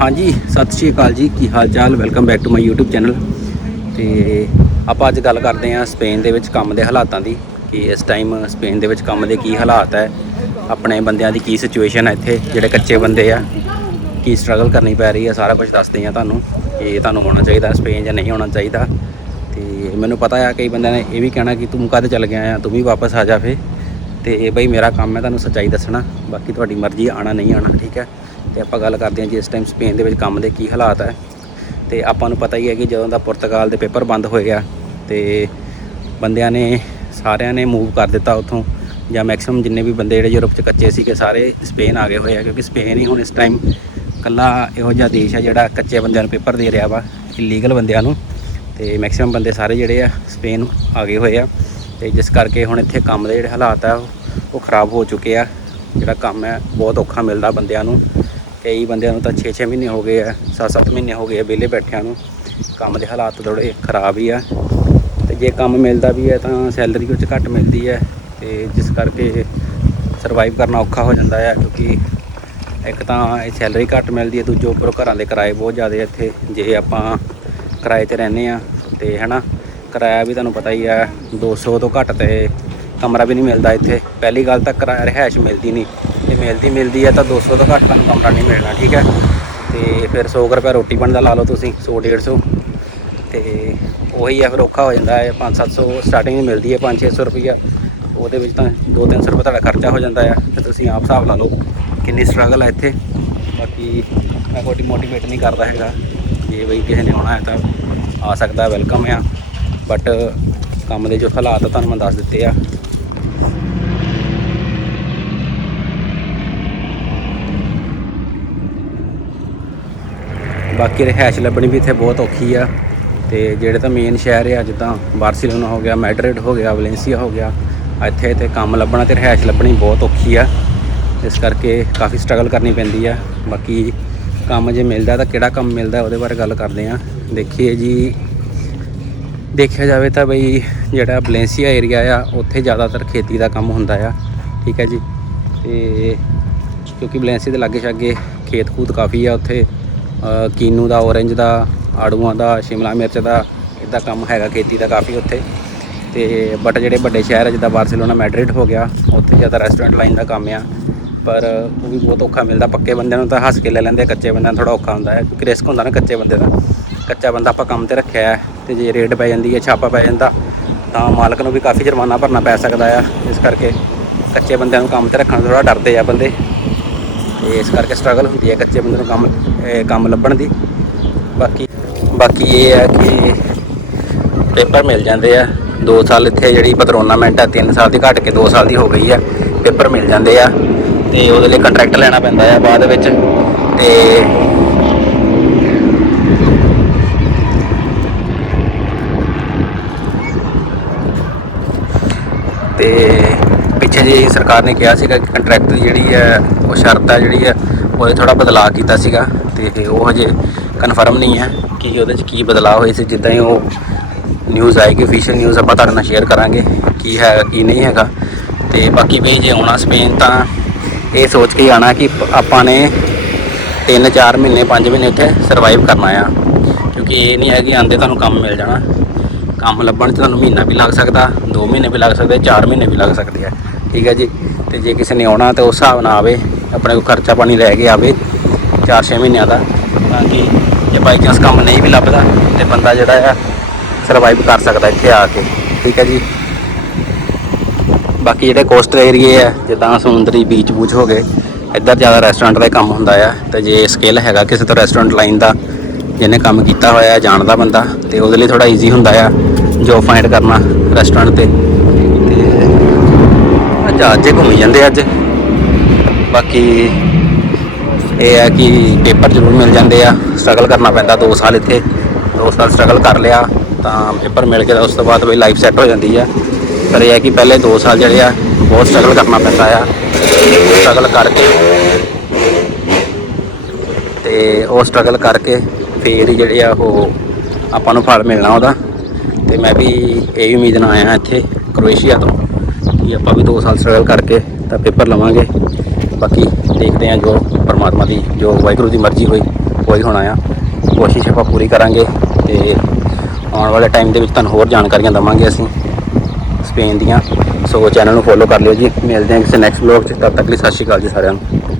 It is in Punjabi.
ਹਾਂਜੀ ਸਤਿ ਸ਼੍ਰੀ ਅਕਾਲ ਜੀ। ਕੀ ਹਾਲ ਚਾਲ welcome back to my YouTube channel ਤੇ ਆਪਾਂ ਅੱਜ ਗੱਲ ਕਰਦੇ ਹਾਂ ਸਪੇਨ ਦੇ ਵਿੱਚ ਕੰਮ ਦੇ ਹਾਲਾਤਾਂ ਦੀ ਕਿ ਇਸ ਟਾਈਮ ਸਪੇਨ ਦੇ ਵਿੱਚ ਕੰਮ ਦੇ ਕੀ ਹਾਲਾਤ ਹੈ ਆਪਣੇ ਬੰਦਿਆਂ ਦੀ ਕੀ ਸਿਚੁਏਸ਼ਨ ਹੈ ਇੱਥੇ ਜਿਹੜੇ ਕੱਚੇ ਬੰਦੇ ਆ ਕੀ ਸਟਰਗਲ ਕਰਨੀ ਪੈ ਰਹੀ ਹੈ ਸਾਰਾ ਕੁਝ ਦੱਸਦੇ ਆ ਤੁਹਾਨੂੰ ਕਿ ਤੁਹਾਨੂੰ ਹੋਣਾ ਚਾਹੀਦਾ ਸਪੇਨ ਜਾਂ ਨਹੀਂ ਹੋਣਾ ਚਾਹੀਦਾ। ਤੇ ਮੈਨੂੰ ਪਤਾ ਆ ਕਈ ਬੰਦਿਆਂ ਨੇ ਇਹ ਵੀ ਕਹਿਣਾ ਕਿ ਤੂੰ ਕਦ ਚੱਲ ਗਿਆ ਆ ਤੂੰ ਵੀ ਵਾਪਸ ਆ ਜਾ ਫੇ। ਤੇ ਇਹ ਬਈ ਮੇਰਾ ਕੰਮ ਹੈ ਤੁਹਾਨੂੰ ਸੱਚਾਈ ਦੱਸਣਾ। ਬਾਕੀ ਤੁਹਾਡੀ ਮਰਜ਼ੀ ਹੈ, ਆਣਾ ਨਹੀਂ ਆਣਾ ਠੀਕ ਹੈ। ਤੇ ਆਪਾਂ ਗੱਲ ਕਰਦੇ ਹਾਂ ਜੀ ਇਸ ਟਾਈਮ ਸਪੇਨ ਦੇ ਵਿੱਚ ਕੰਮ ਦੇ ਕੀ ਹਾਲਾਤ ਹੈ ਤੇ ਆਪਾਂ ਨੂੰ ਪਤਾ ਹੀ ਹੈ ਕਿ ਜਦੋਂ ਦਾ ਪੁਰਤਗਾਲ ਦੇ ਪੇਪਰ ਬੰਦ ਹੋਏ ਗਿਆ ਤੇ ਬੰਦਿਆਂ ਨੇ ਸਾਰਿਆਂ ਨੇ ਮੂਵ ਕਰ ਦਿੱਤਾ ਉੱਥੋਂ, ਜਾਂ ਮੈਕਸਿਮਮ ਜਿੰਨੇ ਵੀ ਬੰਦੇ ਜਿਹੜੇ ਯੂਰਪ 'ਚ ਕੱਚੇ ਸੀਗੇ ਸਾਰੇ ਸਪੇਨ ਆ ਗਏ ਹੋਏ ਆ, ਕਿਉਂਕਿ ਸਪੇਨ ਹੀ ਹੁਣ ਇਸ ਟਾਈਮ ਕੱਲਾ ਇਹੋ ਜਿਹਾ ਦੇਸ਼ ਆ ਜਿਹੜਾ ਕੱਚੇ ਬੰਦਿਆਂ ਨੂੰ ਪੇਪਰ ਦੇ ਰਿਹਾ ਵਾ ਇਲੀਗਲ ਬੰਦਿਆਂ ਨੂੰ। ਤੇ ਮੈਕਸਿਮਮ ਬੰਦੇ ਸਾਰੇ ਜਿਹੜੇ ਆ ਸਪੇਨ ਆ ਗਏ ਹੋਏ ਆ। ਤੇ ਜਿਸ ਕਰਕੇ ਹੁਣ ਇੱਥੇ ਕੰਮ ਦੇ ਜਿਹੜੇ ਹਾਲਾਤ ਆ, ਉਹ ਖਰਾਬ ਹੋ ਚੁੱਕੇ ਆ। ਜਿਹੜਾ ਕੰਮ ਹੈ, ਬਹੁਤ ਔਖਾ ਮਿਲਦਾ ਬੰਦਿਆਂ ਨੂੰ। ਕਈ ਬੰਦਿਆਂ ਨੂੰ ਤਾਂ 6-6 ਮਹੀਨੇ ਹੋ ਗਏ ਆ 7-7 ਮਹੀਨੇ ਹੋ ਗਏ ਆ ਵਿਹਲੇ ਬੈਠਿਆਂ ਨੂੰ। ਕੰਮ ਦੇ ਹਾਲਾਤ ਥੋੜੇ ਖਰਾਬ ਹੀ ਆ। ਤੇ ਜੇ ਕੰਮ ਮਿਲਦਾ ਵੀ ਹੈ ਤਾਂ ਸੈਲਰੀ ਕੁਝ ਘੱਟ ਮਿਲਦੀ ਹੈ ਤੇ ਜਿਸ ਕਰਕੇ ਸਰਵਾਈਵ ਕਰਨਾ ਔਖਾ ਹੋ ਜਾਂਦਾ ਹੈ ਕਿਉਂਕਿ ਇੱਕ ਤਾਂ ਇਹ ਸੈਲਰੀ ਘੱਟ ਮਿਲਦੀ ਹੈ ਦੂਜੇ ਉੱਪਰੋਂ ਘਰਾਂ ਦੇ ਕਿਰਾਏ ਬਹੁਤ ਜ਼ਿਆਦਾ ਇੱਥੇ। ਜੇ ਆਪਾਂ ਕਿਰਾਏ ਤੇ ਰਹਿੰਦੇ ਆ ਤੇ ਹਨਾ, ਕਿਰਾਇਆ ਵੀ ਤੁਹਾਨੂੰ ਪਤਾ ਹੀ ਹੈ 200 ਤੋਂ ਘੱਟ ਤੇ ਕਮਰਾ ਵੀ ਨਹੀਂ ਮਿਲਦਾ ਇੱਥੇ। ਪਹਿਲੀ ਗੱਲ ਤਾਂ ਕਿਰਾਇਆ ਰਿਹਾਇਸ਼ ਮਿਲਦੀ ਨਹੀਂ। ਮਿਲਦੀ ਮਿਲਦੀ ਹੈ ਤਾਂ 200 ਤੋਂ ਘੱਟ ਤੁਹਾਨੂੰ ਕਮਰਾ ਨਹੀਂ ਮਿਲਣਾ, ਠੀਕ ਹੈ? ਤੇ ਫਿਰ 100 ਕੁ ਰੁਪਏ ਰੋਟੀ ਪਾਣੀ ਦਾ ਲਾ ਲਓ ਤੁਸੀਂ 100 150 ਤੇ ਉਹੀ ਹੈ ਫਿਰ ਔਖਾ ਹੋ ਜਾਂਦਾ ਹੈ 5-700 ਸਟਾਰਟਿੰਗ ਮਿਲਦੀ ਹੈ 5-600 ਰੁਪਈਆ। ਉਹਦੇ ਵਿੱਚ ਤਾਂ 2-300 ਰੁਪਏ ਤੁਹਾਡਾ ਖਰਚਾ ਹੋ ਜਾਂਦਾ ਹੈ ਤੇ ਤੁਸੀਂ ਆਪ ਹਿਸਾਬ ਲਾ ਲਓ ਕਿੰਨੀ ਸਟਰਗਲ ਹੈ ਇੱਥੇ। ਬਾਕੀ ਮੈਂ ਕੋਈ ਮੋਟੀਵੇਟ ਨਹੀਂ ਕਰਦਾ ਹੈਗਾ। ਜੇ ਬਈ ਕਿਸੇ ਨੇ ਆਉਣਾ ਹੈ ਤਾਂ ਆ ਸਕਦਾ ਵੈਲਕਮ ਆ। ਬਟ ਕੰਮ ਦੇ ਜੋ ਹਾਲਾਤ ਤੁਹਾਨੂੰ ਮੈਂ ਦੱਸ ਦਿੱਤੇ ਆ। ਬਾਕੀ ਰਿਹਾਇਸ਼ ਲੱਭਣੀ ਵੀ ਇੱਥੇ ਬਹੁਤ ਔਖੀ ਆ। ਤੇ ਜਿਹੜੇ ਤਾਂ ਮੇਨ ਸ਼ਹਿਰ ਆ, ਜਿੱਦਾਂ ਬਾਰਸੀਲੋਨਾ ਹੋ ਗਿਆ, ਮੈਡਰਿਡ ਹੋ ਗਿਆ, ਵੈਲੈਂਸੀਆ ਹੋ ਗਿਆ, ਇੱਥੇ ਤੇ ਕੰਮ ਲੱਭਣਾ ਤੇ ਰਿਹਾਇਸ਼ ਲੱਭਣੀ ਬਹੁਤ ਔਖੀ ਆ। ਇਸ ਕਰਕੇ ਕਾਫੀ ਸਟਰਗਲ ਕਰਨੀ ਪੈਂਦੀ ਆ। ਬਾਕੀ ਕੰਮ ਜੇ ਮਿਲਦਾ ਤਾਂ ਕਿਹੜਾ ਕੰਮ ਮਿਲਦਾ ਉਹਦੇ ਬਾਰੇ ਗੱਲ ਕਰਦੇ ਆ। ਦੇਖੀਏ ਜੀ। ਦੇਖਿਆ ਜਾਵੇ ਤਾਂ ਬਈ ਜਿਹੜਾ ਬਲੈਂਸੀਆ ਏਰੀਆ ਆ, ਉੱਥੇ ਜ਼ਿਆਦਾਤਰ ਖੇਤੀ ਦਾ ਕੰਮ ਹੁੰਦਾ ਆ। ਠੀਕ ਹੈ ਜੀ। ਤੇ ਕਿਉਂਕਿ ਵੈਲੈਂਸੀਆ ਦੇ ਲਾਗੇ ਛਾਗੇ ਖੇਤ ਖੂਤ ਕਾਫੀ ਆ ਉੱਥੇ। ਕੀਨੂ ਦਾ, ਔਰੰਜ ਦਾ, ਆੜੂਆਂ ਦਾ, ਸ਼ਿਮਲਾ ਮਿਰਚ ਦਾ ਇਦਾਂ ਕੰਮ ਹੈਗਾ ਖੇਤੀ ਦਾ ਕਾਫੀ ਉੱਥੇ। ਤੇ ਬਟ ਜਿਹੜੇ ਵੱਡੇ ਸ਼ਹਿਰ ਆ, ਜਿੱਦਾਂ ਬਾਰਸੀਲੋਨਾ, ਮੈਡਰਿਡ ਹੋ ਗਿਆ, ਉੱਥੇ ਜ਼ਿਆਦਾ ਰੈਸਟੋਰੈਂਟ ਲਾਈਨ ਦਾ ਕੰਮ ਆ। ਪਰ ਉਹ ਵੀ ਬਹੁਤ ਔਖਾ ਮਿਲਦਾ, ਪੱਕੇ ਬੰਦਿਆਂ ਨੂੰ ਤਾਂ ਹੱਸ ਕੇ ਲੈ ਲੈਂਦੇ ਕੱਚੇ ਬੰਦਿਆਂ ਨੂੰ ਥੋੜਾ ਔਖਾ ਹੁੰਦਾ ਹੈ। ਕਿਉਂਕਿ ਰਿਸਕ ਹੁੰਦਾ ਨਾ ਕੱਚੇ ਬੰਦੇ ਦਾ। ਕੱਚਾ ਬੰਦਾ ਆਪਾਂ ਕੰਮ ਤੇ ਰੱਖਿਆ ਹੈ, ਤੇ ਜੇ ਰੇਡ ਪੈ ਜਾਂਦੀ ਹੈ, ਛਾਪਾ ਪੈ ਜਾਂਦਾ, ਤਾਂ ਮਾਲਕ ਨੂੰ ਵੀ ਕਾਫੀ ਜੁਰਮਾਨਾ ਭਰਨਾ ਪੈ ਸਕਦਾ ਆ। ਇਸ ਕਰਕੇ ਕੱਚੇ ਬੰਦਿਆਂ ਨੂੰ ਕੰਮ ਤੇ ਰੱਖਣ ਤੋਂ ਥੋੜਾ ਡਰਦੇ ਆ ਬੰਦੇ। ਤੇ ਇਸ ਕਰਕੇ ਸਟਰਗਲ ਹੁੰਦੀ ਹੈ ਕੱਚੇ ਬੰਦੇ ਨੂੰ ਕੰਮ ਕੰਮ ਲੱਭਣ ਦੀ। ਬਾਕੀ ਬਾਕੀ ਇਹ ਹੈ ਕਿ ਪੇਪਰ ਮਿਲ ਜਾਂਦੇ ਆ। 2 ਸਾਲ ਇੱਥੇ ਜਿਹੜੀ ਪਤਰੋਨਾਮੈਂਟ ਆ 3 ਸਾਲ ਦੀ ਘਟ ਕੇ 2 ਸਾਲ ਦੀ ਹੋ ਗਈ ਆ। ਪੇਪਰ ਮਿਲ ਜਾਂਦੇ ਆ ਤੇ ਉਹਦੇ ਲਈ ਕੰਟਰੈਕਟ ਲੈਣਾ ਪੈਂਦਾ ਆ ਬਾਅਦ ਵਿੱਚ। ਤੇ ਤੇ ਪਿੱਛੇ ਜੀ ਸਰਕਾਰ ਨੇ ਕਿਹਾ ਸੀਗਾ ਕਿ ਕੰਟਰੈਕਟ ਦੀ ਜਿਹੜੀ ਹੈ, ਉਹ ਸ਼ਰਤ ਹੈ ਜਿਹੜੀ ਹੈ ਉਹਦੇ ਥੋੜਾ ਬਦਲਾਅ ਕੀਤਾ ਸੀਗਾ ਤੇ ਉਹ ਹਜੇ ਕਨਫਰਮ ਨਹੀਂ ਹੈ ਕਿ ਉਹਦੇ 'ਚ ਕੀ ਬਦਲਾਅ ਹੋਏ ਸੀ। ਜਿੱਦਾਂ ਹੀ ਉਹ ਨਿਊਜ਼ ਆਏਗੀ ਅਫੀਸ਼ੀਅਲ ਨਿਊਜ਼ ਆਪਾਂ ਤੁਹਾਡੇ ਨਾਲ ਸ਼ੇਅਰ ਕਰਾਂਗੇ ਕੀ ਹੈ, ਕੀ ਨਹੀਂ ਹੈਗਾ। ਤੇ ਬਾਕੀ ਵੀ ਜੇ ਆਉਣਾ ਸਪੇਨ ਤਾਂ ਇਹ ਸੋਚ ਕੇ ਹੀ ਆਣਾ ਕਿ ਆਪਾਂ ਨੇ 3-4 ਮਹੀਨੇ 5 ਮਹੀਨੇ ਉੱਥੇ ਸਰਵਾਈਵ ਕਰਨਾ ਆ। ਕਿਉਂਕਿ ਇਹ ਨਹੀਂ ਹੈ ਕਿ ਆਂਦੇ ਤੁਹਾਨੂੰ ਕੰਮ ਮਿਲ ਜਾਣਾ। ਕੰਮ ਲੱਭਣ 'ਚ ਤੁਹਾਨੂੰ ਮਹੀਨਾ ਵੀ ਲੱਗ ਸਕਦਾ 2 ਮਹੀਨੇ ਵੀ ਲੱਗ ਸਕਦੇ 4 ਮਹੀਨੇ ਵੀ ਲੱਗ ਸਕਦੇ ਆ। ਠੀਕ ਹੈ ਜੀ। ਤੇ ਜੇ ਕਿਸੇ ਨੇ ਆਉਣਾ ਤਾਂ ਉਸ ਹਿਸਾਬ ਨਾਲ ਆਵੇ, ਆਪਣੇ ਕੋਲ ਖਰਚਾ ਪਾਣੀ ਲੈ ਕੇ ਆਵੇ 4-6 ਮਹੀਨਿਆਂ ਦਾ। ਤਾਂ ਕਿ ਜੇ ਬਾਈ ਚਾਂਸ ਕੰਮ ਨਹੀਂ ਵੀ ਲੱਭਦਾ, ਤੇ ਬੰਦਾ ਜਿਹੜਾ ਆ ਸਰਵਾਈਵ ਕਰ ਸਕਦਾ ਇੱਥੇ ਆ ਕੇ। ਠੀਕ ਹੈ ਜੀ। ਬਾਕੀ ਜਿਹੜੇ ਕੋਸਟਲ ਏਰੀਏ ਆ, ਜਿੱਦਾਂ ਸਮੁੰਦਰੀ ਬੀਚ ਬੂਚ ਹੋ ਗਏ, ਇੱਧਰ ਜ਼ਿਆਦਾ ਰੈਸਟੋਰੈਂਟ ਦਾ ਹੀ ਕੰਮ ਹੁੰਦਾ ਆ। ਤੇ ਜੇ ਸਕਿੱਲ ਹੈਗਾ ਕਿਸੇ ਤੋਂ ਰੈਸਟੋਰੈਂਟ ਲਾਈਨ ਦਾ, ਜਿਹਨੇ ਕੰਮ ਕੀਤਾ ਹੋਇਆ, ਜਾਣਦਾ ਬੰਦਾ, ਤੇ ਉਹਦੇ ਲਈ ਥੋੜਾ ਈਜ਼ੀ ਹੁੰਦਾ ਆ ਜੋਬ ਫਾਈਂਡ ਕਰਨਾ ਰੈਸਟੋਰੈਂਟ ਤੇ। ਤੇ ਜਹਾਜ਼ 'ਚ ਘੁੰਮੀ ਜਾਂਦੇ ਅੱਜ। ਬਾਕੀ ਇਹ ਹੈ ਕਿ ਪੇਪਰ ਜ਼ਰੂਰ ਮਿਲ ਜਾਂਦੇ ਆ ਸਟਰਗਲ ਕਰਨਾ ਪੈਂਦਾ 2 ਸਾਲ ਇੱਥੇ। 2 ਸਾਲ ਸਟਰਗਲ ਕਰ ਲਿਆ, ਤਾਂ ਪੇਪਰ ਮਿਲ ਕੇ ਤਾਂ ਉਸ ਤੋਂ ਬਾਅਦ ਬਈ ਲਾਈਫ ਸੈੱਟ ਹੋ ਜਾਂਦੀ ਆ। ਪਰ ਇਹ ਹੈ ਕਿ ਪਹਿਲੇ 2 ਸਾਲ ਜਿਹੜੇ ਆ, ਬਹੁਤ ਸਟਰਗਲ ਕਰਨਾ ਪੈਂਦਾ ਆ। ਸਟਰਗਲ ਕਰਕੇ ਤੇ ਉਹ ਸਟਰਗਲ ਕਰਕੇ ਫੇਰ ਹੀ ਜਿਹੜੇ ਆ ਉਹ ਆਪਾਂ ਨੂੰ ਫਲ ਮਿਲਣਾ ਉਹਦਾ। ਤੇ ਮੈਂ ਵੀ ਇਹ ਉਮੀਦ ਨਾਲ ਆਇਆ ਇੱਥੇ, ਕਰੋਏਸ਼ੀਆ ਤੋਂ। ਕਿ ਆਪਾਂ ਵੀ 2 ਸਾਲ ਸਟਰਗਲ ਕਰਕੇ ਤਾਂ ਪੇਪਰ ਲਵਾਂਗੇ। ਬਾਕੀ ਦੇਖਦੇ ਹਾਂ ਜੋ ਪਰਮਾਤਮਾ ਦੀ, ਜੋ ਵਾਹਿਗੁਰੂ ਦੀ ਮਰਜ਼ੀ ਹੋਈ ਕੋਈ ਹੋਣਾ ਆ ਕੋਸ਼ਿਸ਼ ਆਪਾਂ ਪੂਰੀ ਕਰਾਂਗੇ ਤੇ ਆਉਣ ਵਾਲੇ ਟਾਈਮ ਦੇ ਵਿੱਚ ਤੁਹਾਨੂੰ ਹੋਰ ਜਾਣਕਾਰੀਆਂ ਦਵਾਂਗੇ ਅਸੀਂ ਸਪੇਨ ਦੀਆਂ। ਸੋ ਚੈਨਲ ਨੂੰ ਫੋਲੋ ਕਰ ਲਿਓ ਜੀ। ਮਿਲਦੇ ਹਾਂ ਕਿਸੇ ਨੈਕਸਟ ਵਲੌਗ 'ਚ। ਤਦ ਤੱਕ ਲਈ ਸਤਿ ਸ਼੍ਰੀ ਅਕਾਲ ਜੀ ਸਾਰਿਆਂ ਨੂੰ।